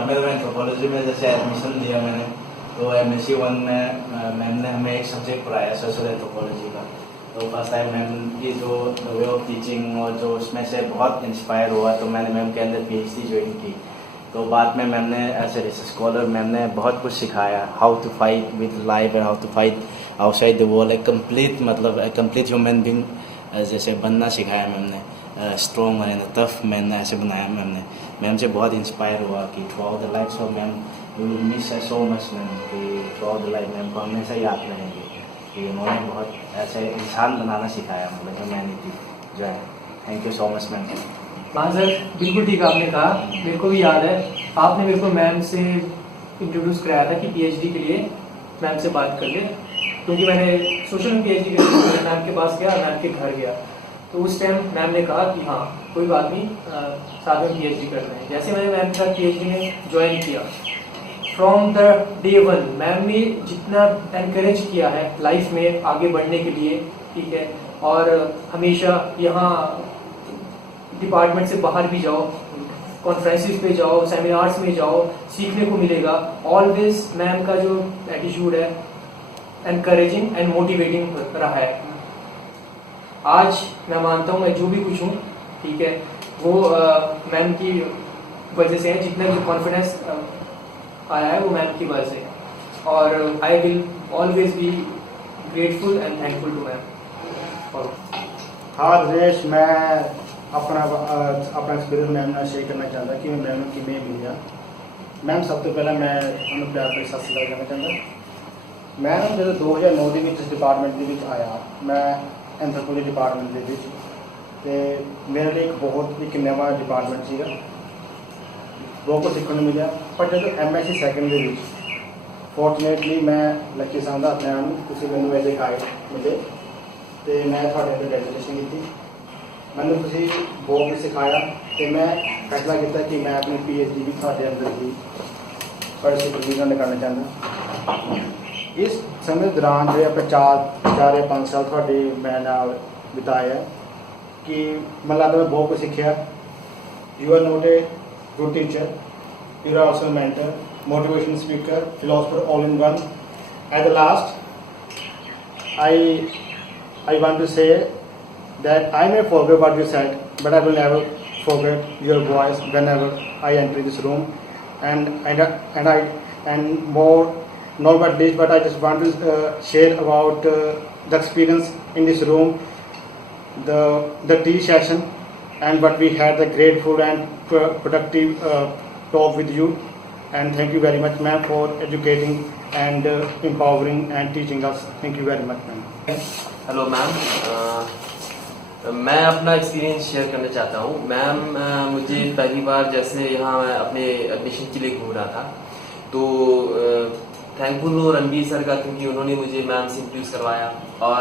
Department में anthropology में जैसे एडमिशन लिया मैंने, तो MSc 1 में मैम ने हमें एक सब्जेक्ट पढ़ाया सोशल एंथ्रोपोलॉजी का। तो फर्स्ट टाइम मैम की जो वे ऑफ टीचिंग और जो उसमें से बहुत इंस्पायर हुआ, तो मैंने मैम के अंदर PhD ज्वाइन की। तो बाद में मैम ने as a research scholar ma'am ने बहुत कुछ सिखाया, how to fight with life and how to fight outside the world, एक कंप्लीट मतलब एक कंप्लीट ह्यूमन बीइंग जैसे बनना सिखाया मैम ने, स्ट्रॉन्ग एंड टफ मैम ने ऐसे बनाया मैम ने। मैम से बहुत इंस्पायर हुआ कि throughout the life, so ma'am we will miss so much ma'am, कि throughout the life ma'am को हमेशा याद रहेंगे कि उन्होंने बहुत ऐसे इंसान बनाना सिखाया मतलब ह्यूमैनिटी जो है। Thank you so much ma'am. हाँ सर, बिल्कुल ठीक आपने कहा। मेरे को भी याद है आपने मेरे को मैम से इंट्रोड्यूस कराया था कि PhD के लिए मैम से बात कर ले, क्योंकि मैंने सोशल में PhD के लिए मैम के पास गया, मैम के घर गया, तो उस टाइम मैम ने कहा कि हाँ कोई बात नहीं, साथ में PhD कर रहे हैं। जैसे मैंने मैम के साथ PhD में ज्वाइन किया, फ्रॉम द डे 1 मैम ने जितना एनकरेज किया है लाइफ में आगे बढ़ने के लिए, ठीक है, और हमेशा यहाँ डिपार्टमेंट से बाहर भी जाओ, कॉन्फ्रेंसेस पे जाओ, सेमिनार्स में जाओ, सीखने को मिलेगा। ऑलवेज मैम का जो एटीट्यूड है एनकरेजिंग एंड मोटिवेटिंग रहा है। आज मैं मानता हूँ मैं जो भी कुछ हूँ, ठीक है, वो मैम की वजह से है। जितना भी कॉन्फिडेंस आया है वो मैम की वजह से है, और I will always be grateful and thankful to ma'am. हाँ दिनेश, मैं अपना एक्सपीरियंस मैम ने शेयर करना चाहता कि मैं मैम की में मिलिया। मैम सब तो पहले मैं उन्होंने प्यार भरी सत श्री अकाल कहना चाहता। मैं जो 2009 के डिपार्टमेंट के आया, मैं एंथ्रोपोलॉजी डिपार्टमेंट के मेरे लिए एक नवा डिपार्टमेंट सीगा, बहुत कुछ सीखने मिला। पर जो MSc सैकेंड के फॉर्चुनेटली मैं लक्की साहब का अपने आप किसी मैंने वैसे गाइड मिले, तो मैं थोड़े अंदर ग्रेजुएशन की। मैंने तुझे बहुत कुछ सिखाया, तो मैं फैसला किया कि मैं अपनी PhD भी थोड़े अंदर ही परसिक्यूशन करना चाहता। इस समय दौरान जो अपने 4 या 5 साल थोड़े मैं बिताया कि मतलब मैं बहुत कुछ सीखा। You are not a good teacher, you are also mentor, motivation speaker, philosopher all in one. At the last I want to say that I may forget what you said, but I will never forget your voice whenever I enter this room. And more, not but least, but I just want to share about the experience in this room, the tea session, and what we had, the grateful and productive talk with you. And thank you very much, ma'am, for educating and empowering and teaching us. Thank you very much, ma'am. Hello ma'am, मैं अपना experience share करना चाहता हूँ। Ma'am, मुझे पहली बार जैसे यहाँ मैं अपने एडमिशन के लिए घूम रहा था, तो थैंकफुल हूँ रणबीर सर का, क्योंकि उन्होंने मुझे मैम से इंट्रोड्यूस करवाया। और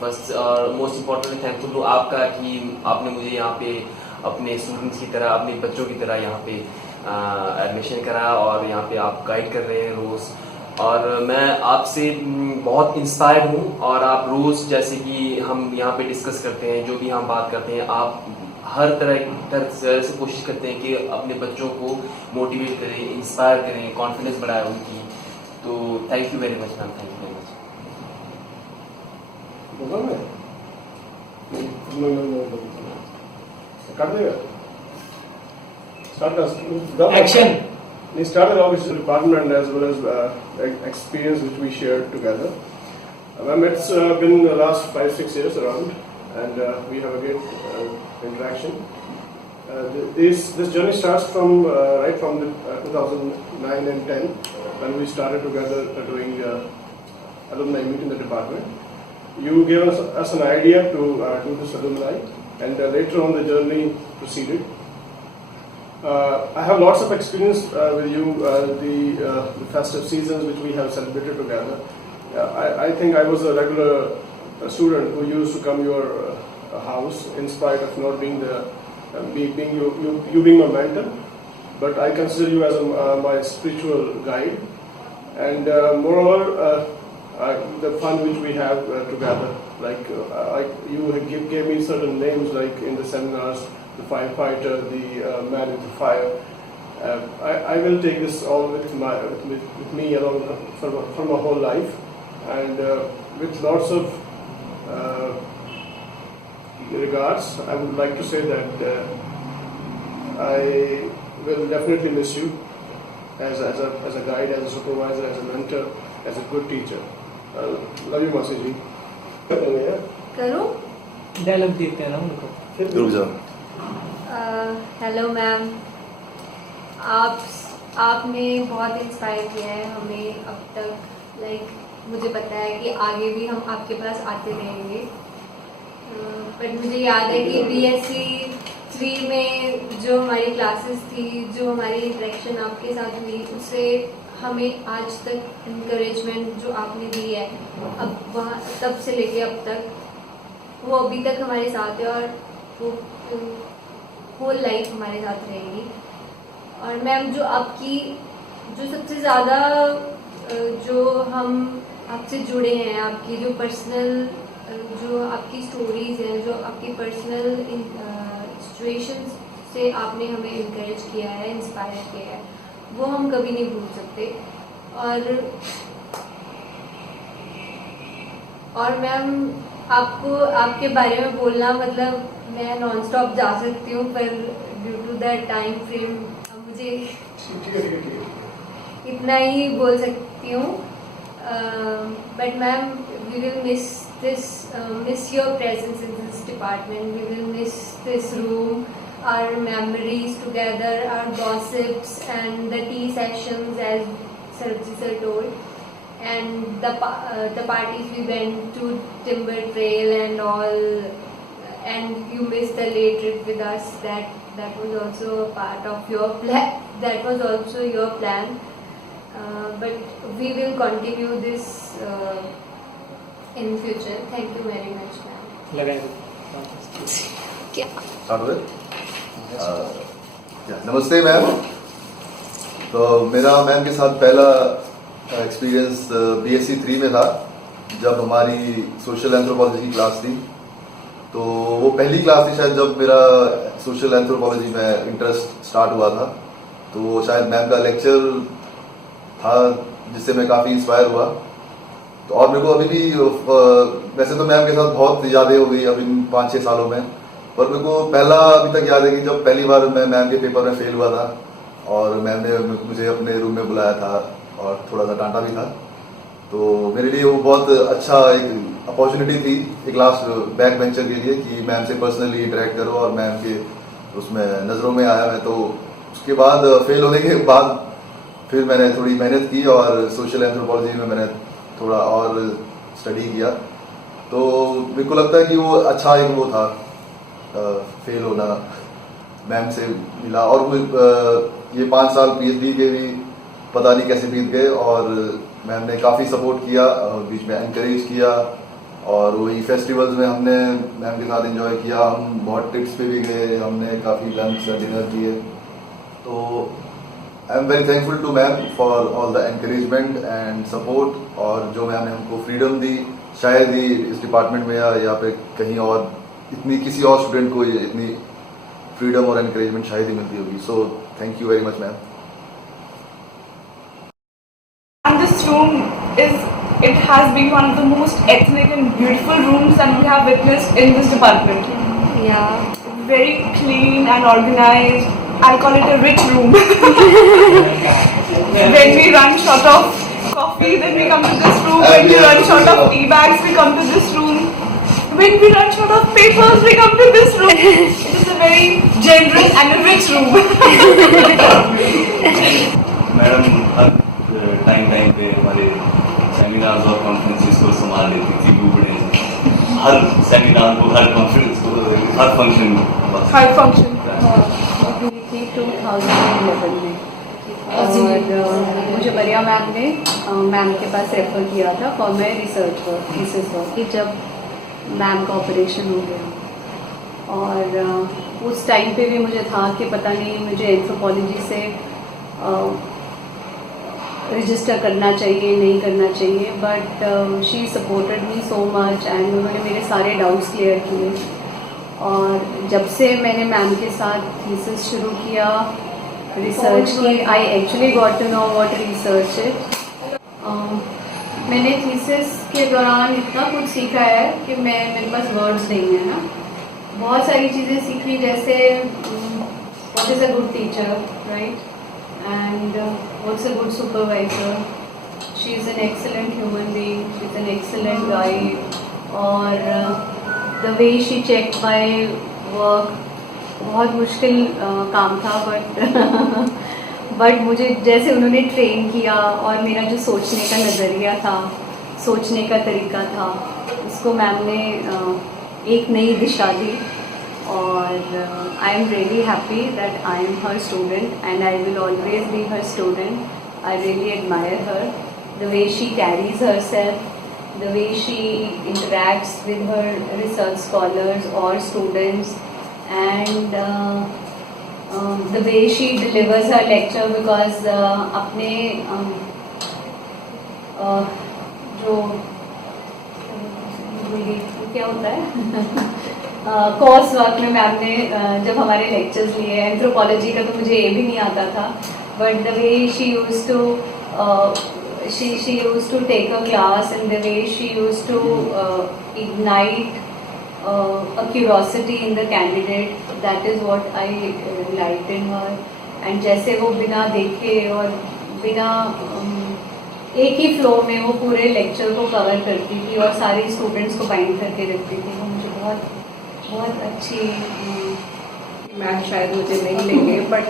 फर्स्ट और मोस्ट इम्पोर्टेंटली थैंकफुल हूँ आपका कि आपने मुझे यहाँ पे अपने स्टूडेंट्स की तरह, अपने बच्चों की तरह यहाँ पे एडमिशन करा, और यहाँ पे आप गाइड कर रहे हैं रोज़। और मैं आपसे बहुत इंस्पायर्ड हूँ, और आप रोज़ जैसे कि हम यहाँ पे डिस्कस करते हैं, जो भी हम बात करते हैं, आप हर तरह से कोशिश करते हैं कि अपने बच्चों को मोटिवेट करें, इंस्पायर करें, कॉन्फिडेंस बढ़ाएं उनकी। तो thank you very much ma'am, thank you very much. Action. We started off with the department as well as experience which we shared together. It's been the last 5-6 years around, and we have a great interaction. This journey starts from right from the 2009 and 10 when we started together doing alumni meet in the department. You gave us an idea to do this alumni, and later on the journey proceeded. I have lots of experience with you, the festive seasons which we have celebrated together. I think I was a regular student who used to come your house in spite of not being you being my mentor, but I consider you as my spiritual guide. And moreover, the fun which we have together, like you gave me certain names, like in the seminars, the firefighter, the man with the fire, I will take this all with me along for my whole life, and with lots of regards, I would like to say that I will definitely miss you as a guide, as a supervisor, as a mentor, as a good teacher. Love you, Masi ji. करूं? Dialogue देखते हैं ना उनको। रुक जाओ। Hello ma'am, आपने बहुत inspire किया है हमें अब तक। मुझे पता है कि आगे भी हम आपके पास आते रहेंगे। बट मुझे याद है कि BSc 3 में जो हमारी क्लासेस थी, जो हमारी इंटरेक्शन आपके साथ हुई, उससे हमें आज तक इंकरेजमेंट जो आपने दी है, अब वहाँ तब से लेके अब तक, वो अभी तक हमारे साथ है और वो होल लाइफ हमारे साथ रहेगी। और मैम, जो आपकी जो सबसे ज़्यादा जो हम आपसे जुड़े हैं, आपकी जो पर्सनल जो आपकी स्टोरीज़ हैं, जो आपकी पर्सनल सिचुएशंस से आपने हमें इनकरेज किया है, इंस्पायर किया है, वो हम कभी नहीं भूल सकते। और मैम, आपको आपके बारे में बोलना, मतलब मैं नॉन स्टॉप जा सकती हूँ, पर due to the time frame मुझे इतना ही बोल सकती हूँ। But ma'am, we will miss your presence in this department. We will miss this room, our memories together, our gossips, and the tea sessions, as Sarabji sir told, and the parties we went to, Timber Trail and all, and you missed the late trip with us. That was also a part of your plan. That was also your plan. But we will continue this in future. Thank you very much, ma'am. क्या? नमस्ते ma'am. तो मेरा ma'am के साथ पहला experience BSc 3 में था, जब हमारी सोशल एंथ्रोपोलॉजी की क्लास थी। तो वो पहली क्लास थी शायद जब मेरा सोशल एंथ्रोपोलॉजी में इंटरेस्ट स्टार्ट हुआ था। तो शायद मैम का लेक्चर था जिससे मैं काफ़ी इंस्पायर हुआ। तो और मेरे को अभी भी वैसे तो मैम के साथ बहुत यादें हो गई अभी 5-6 सालों में, पर मेरे को पहला अभी तक याद है कि जब पहली बार मैं मैम के पेपर में फेल हुआ था और मैम ने मुझे अपने रूम में बुलाया था और थोड़ा सा डांटा भी था। तो मेरे लिए वो बहुत अच्छा एक अपॉर्चुनिटी थी एक लास्ट बैक बेंचर के लिए कि मैम से पर्सनली इंटरेक्ट करो, और मैम के उसमें नज़रों में आया मैं। तो उसके बाद फेल होने के बाद फिर मैंने थोड़ी मेहनत की और सोशल एंथ्रोपोलॉजी में मैंने थोड़ा और स्टडी किया। तो मेरे को लगता है कि वो अच्छा एक वो था, फेल होना मैम से मिला। और ये 5 साल PhD के भी पता नहीं कैसे बीत गए, और मैम ने काफ़ी सपोर्ट किया, बीच में एनकरेज किया, और वही फेस्टिवल्स में हमने मैम के साथ एंजॉय किया। हम बहुत ट्रिप्स पे भी गए, हमने काफ़ी लंच डिनर किए। तो I am very thankful to ma'am for all the encouragement and support, और जो मैम ने हमको फ्रीडम दी, शायद ही इस डिपार्टमेंट में या फिर कहीं और इतनी किसी और स्टूडेंट को इतनी फ्रीडम और एनकरेजमेंट शायद ही मिलती होगी। So thank you very much ma'am. And this room it has been one of the most ethnic and beautiful rooms that we have witnessed in this department. Yeah. Very clean and organized. I'll call it a rich room. When we run short of coffee, then we come to this room. When we run short of tea bags, we come to this room. When we run short of papers, we come to this room. It is a very generous and a rich room. Madam her time पे हमारे seminars और conferences को संभाल लेती थी बड़े से। हर seminar को, हर कॉन्फ्रेंस को, हर फंक्शन को, हर फंक्शन थी 2011 में, और मुझे बरिया मैम ने मैम के पास रेफ़र किया था for my research work, thesis work, कि जब मैम का ऑपरेशन हो गया। और उस टाइम पे भी मुझे था कि पता नहीं मुझे एंथ्रोपोलॉजी से रजिस्टर करना चाहिए नहीं करना चाहिए, but she supported me so much and उन्होंने मेरे सारे डाउट्स क्लियर किए। और जब से मैंने मैम के साथ थीसिस शुरू किया, रिसर्च की. I actually got to know what research is. मैंने थीसिस के दौरान इतना कुछ सीखा है कि मेरे पास वर्ड्स नहीं है ना. बहुत सारी चीज़ें सीखी, जैसे what is a good teacher, right, and what's a good supervisor. She is an excellent human being, she is an excellent guide. और the way she check my work, बहुत मुश्किल काम था, बट मुझे जैसे उन्होंने ट्रेन किया और मेरा जो सोचने का नज़रिया था, सोचने का तरीका था, उसको मैम ने एक नई दिशा दी. और आई am really happy that I am her student and I will always B her student. I really admire her, the way she carries her self, the way she interacts with her research scholars or students, and the way she delivers her lecture, because अपने जो क्या होता है course work में ma'am ने जब हमारे lectures लिए, एंथ्रोपोलॉजी का तो मुझे ये भी नहीं आता था, but the way she used to she used to take a class, and the way she used to ignite a curiosity in the candidate, that is what I liked in her. And जैसे वो बिना देखे और बिना एक ही flow में वो पूरे लेक्चर को कवर करती थी और सारे स्टूडेंट्स को बाइंड करके रखती थी, वो मुझे बहुत बहुत अच्छी. मैम शायद मुझे नहीं लेंगे, बट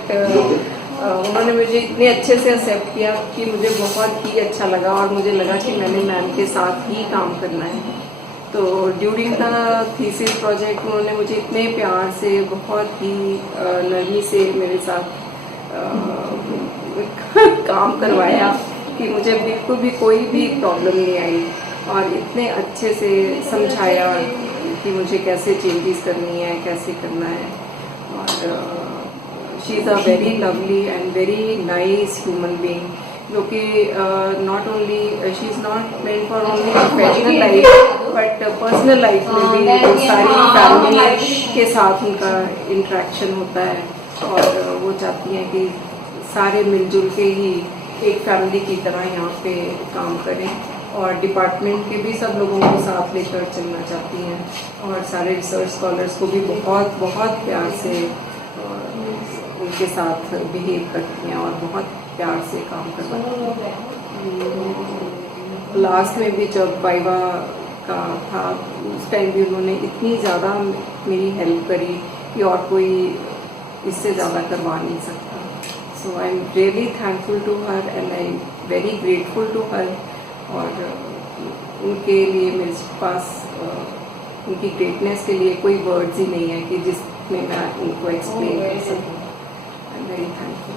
उन्होंने मुझे इतने अच्छे से एक्सेप्ट किया कि मुझे बहुत ही अच्छा लगा, और मुझे लगा कि मैंने मैम के साथ ही काम करना है. तो ड्यूरिंग द थीसिस प्रोजेक्ट उन्होंने मुझे इतने प्यार से, बहुत ही नरमी से मेरे साथ काम करवाया कि मुझे बिल्कुल भी कोई भी प्रॉब्लम नहीं आई, और इतने अच्छे से समझाया कि मुझे कैसे चेंजेस करनी है, कैसे करना है. और she is a very lovely and very nice human being, जो कि not only she is not meant for only professional life, but personal life में भी सारी फैमिली के साथ उनका इंटरेक्शन होता है, और वो चाहती हैं कि सारे मिलजुल के ही एक फैमिली की तरह यहाँ पे काम करें, और डिपार्टमेंट के भी सब लोगों को साथ लेकर चलना चाहती हैं, और सारे रिसर्च स्कॉलर्स को भी बहुत बहुत प्यार से उनके साथ बिहेव करती हैं और बहुत प्यार से काम करवाती हैं. लास्ट में भी जब वाइवा का था, उस टाइम भी उन्होंने इतनी ज़्यादा मेरी हेल्प करी कि और कोई इससे ज़्यादा करवा नहीं सकता. So I am really thankful to her and I am very grateful to her. और उनके लिए मेरे पास उनकी ग्रेटनेस के लिए कोई वर्ड्स ही नहीं है कि जिसमें मैं उनको एक्सप्लेन कर सकूँ. आई am very thankful.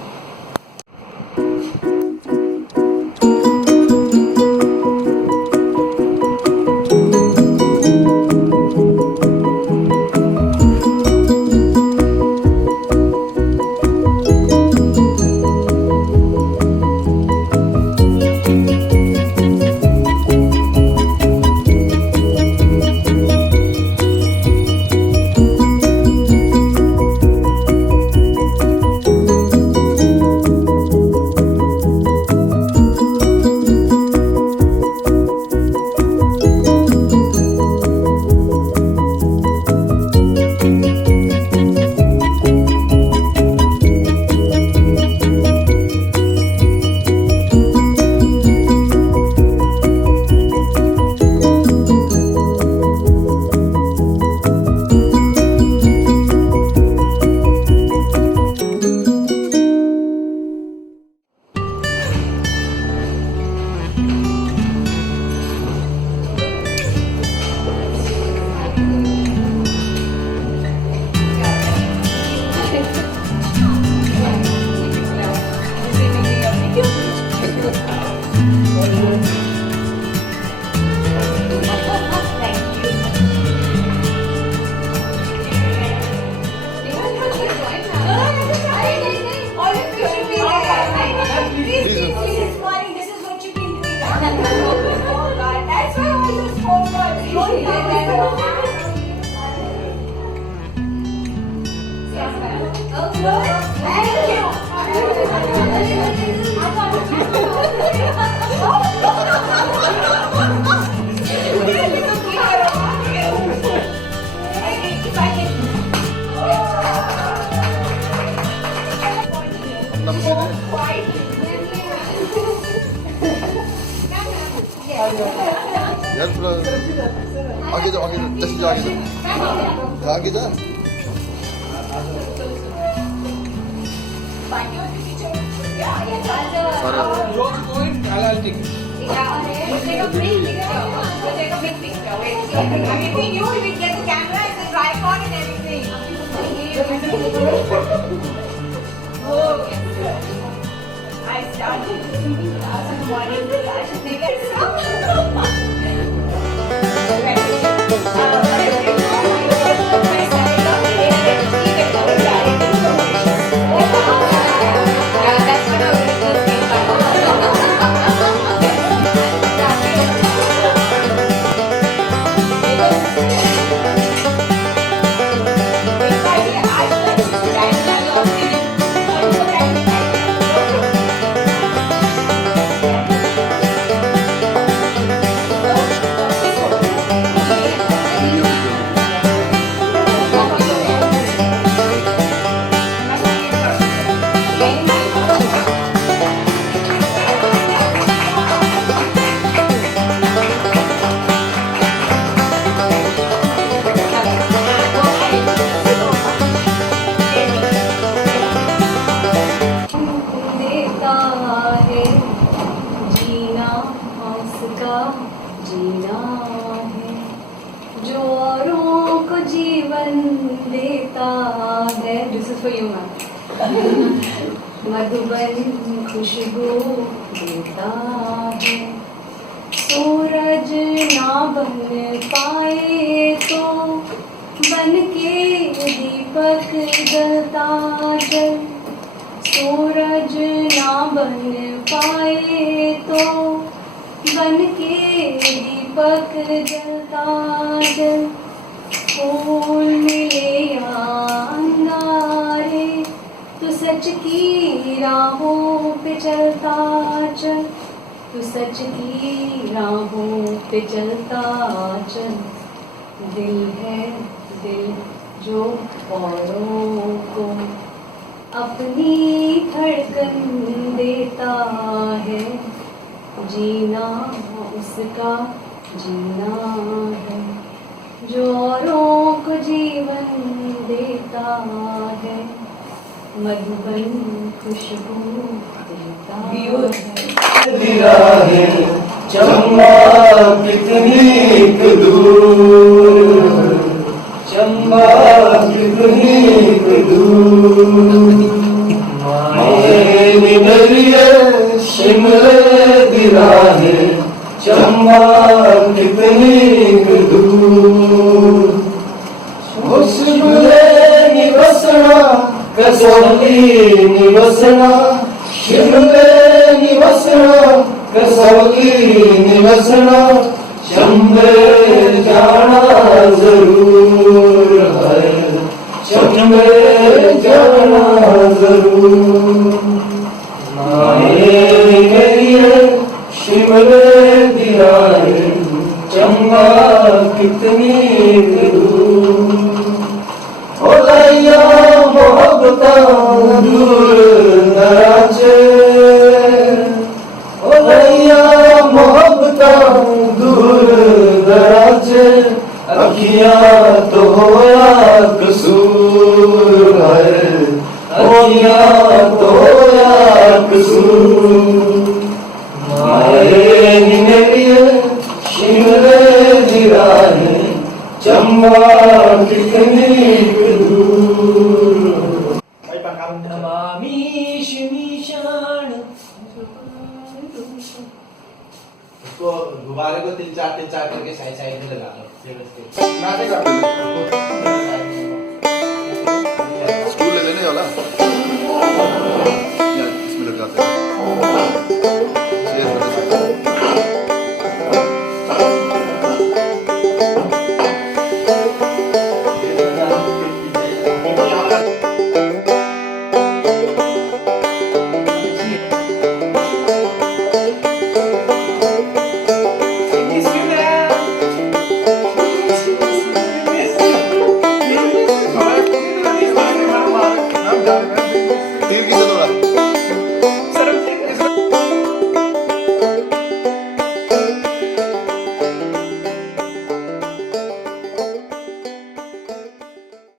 That's why I was just help आगे जाओ जैसे जा आगे जा देता है जीना उसका जीना है जो औरों को जीवन देता है. This is for you ma'am. मधुबन खुशबू देता है सूरज ना बन पाए तो बन के दीपक जलता जल. सूरज ना बन पाए तो बन के दीपक जलता जल. फूल मिले या अंगारे तू सच की राहों पे चलता चल. तू सच की राहों पे चलता चल. दिल है दिल जो औरों को अपनी धड़कन देता है. जीना उसका जीना है जो औरों को जीवन देता है. मधुबन खुशबू देता है. चंबा कितनी दूर चंबा कितनी दूर माए निगरिए शिमले दिराहे चंबा कितनी दूर शिमले निवसना कसौली निवसना शिमले निवसना कसौली निवसना चंबे जाना जरूर है चंबे जाना जरूर माए निगरिए शिमले दिराहे चंबा कितनी दूर ओ लैया मोहब्बता दूर दराजे ओ लैया मोहब्बता दूर दराजे अखियां तो होया कसूर है अखियां तो होया कसूर माए निगरिए शिमले दिराहे चंबा कितनी दूर